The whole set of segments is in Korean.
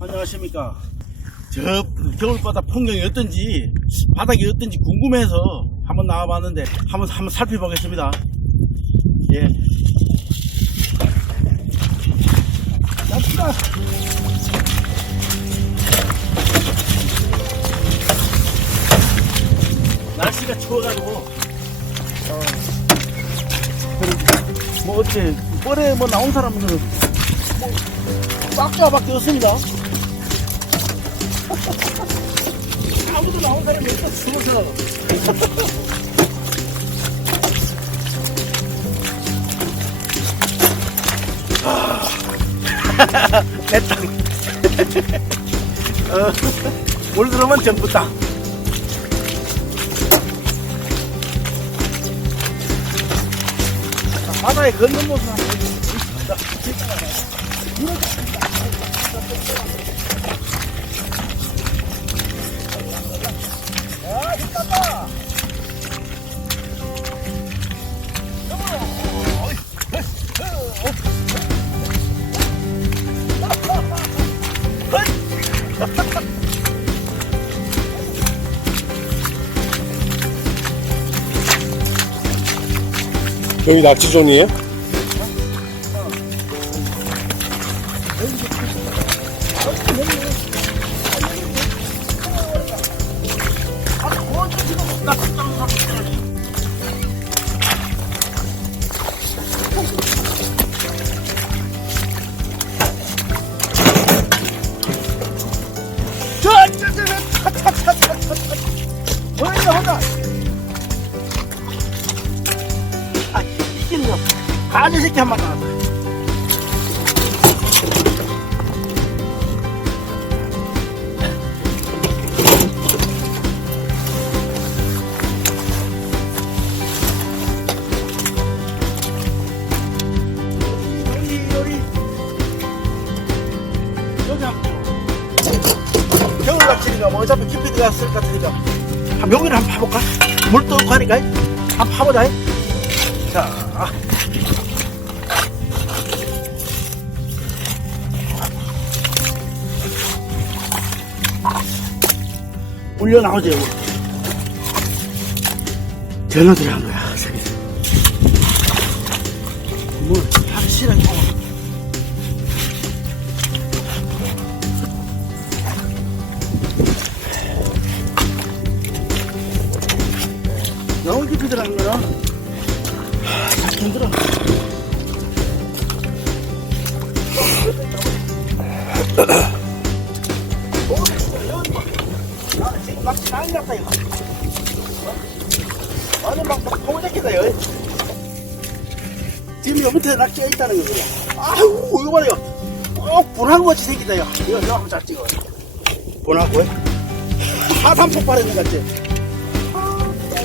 안녕하십니까. 저 겨울바다 풍경이 어떤지 바닥이 어떤지 궁금해서 한번 나와봤는데 한번 한번 살펴보겠습니다. 예. 갑시다. 날씨가 추워가지고 어, 뭐 어째 뻘에 뭐 나온 사람들은 뭐 빡자밖에 없습니다. 아무도 나온 사람이 없어. 내 땅. 어, 물 들어오면 전부 땅. 바다에 걷는 모습 한번 보여주겠습 여기 낙지존이에요? 가지 새끼 한 마리 나왔다. 여기, 여기. 여기 한번. 겨울같이니까 뭐 어차피 깊이 들어갔을 것 같으니까 한 여기를 한번 파볼까? 물 떠고 하니까 한번 파보자 자 물려 나오지 여기 전화 들어간 거야 저기 물 확실하게 먹어 너무 깊이 들어간 거라 하, 힘들어 지금 밑에 낚시가 있다는 거야 아유 이거 이거 꼭 분하고 같이 생기다 이거 이거 한번 잘 찍어 분하고 화산 폭발했는 것 같지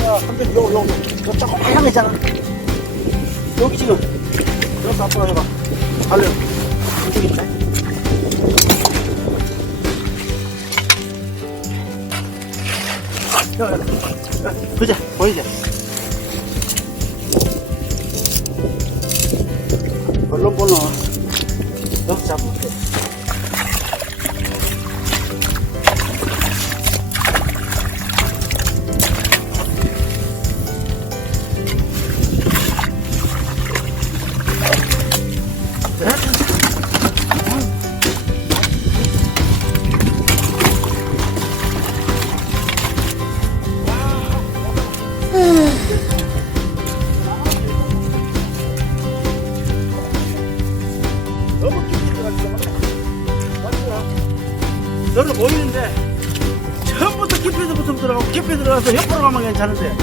야, 한번 요, 요, 요, 요, 조금 하양이잖아. 여기 지금, 여기 앞으로 해봐. 달려. 이쪽에 있네. 야, 야, 야, 그제, 보이지? 얼른 보노. 여기 잡으면 돼. 너는 보이는데 처음부터 깊이서부터 들어가고 깊이 들어가서 옆으로 가면 괜찮은데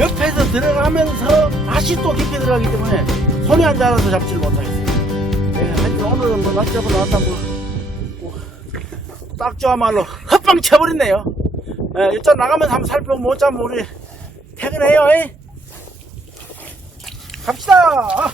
옆에서 들어가면서 다시 또 깊이 들어가기 때문에 손이 안 닿아서 잡지를 못하겠어요 예, 하여튼 오늘은 뭐 낚시하고 나왔다 뭐, 뭐, 딱 좋아말로 헛방 쳐버렸네요. 예, 일단 나가면서 한번 살펴보고 못 잡으면 우리 퇴근해요 에? 갑시다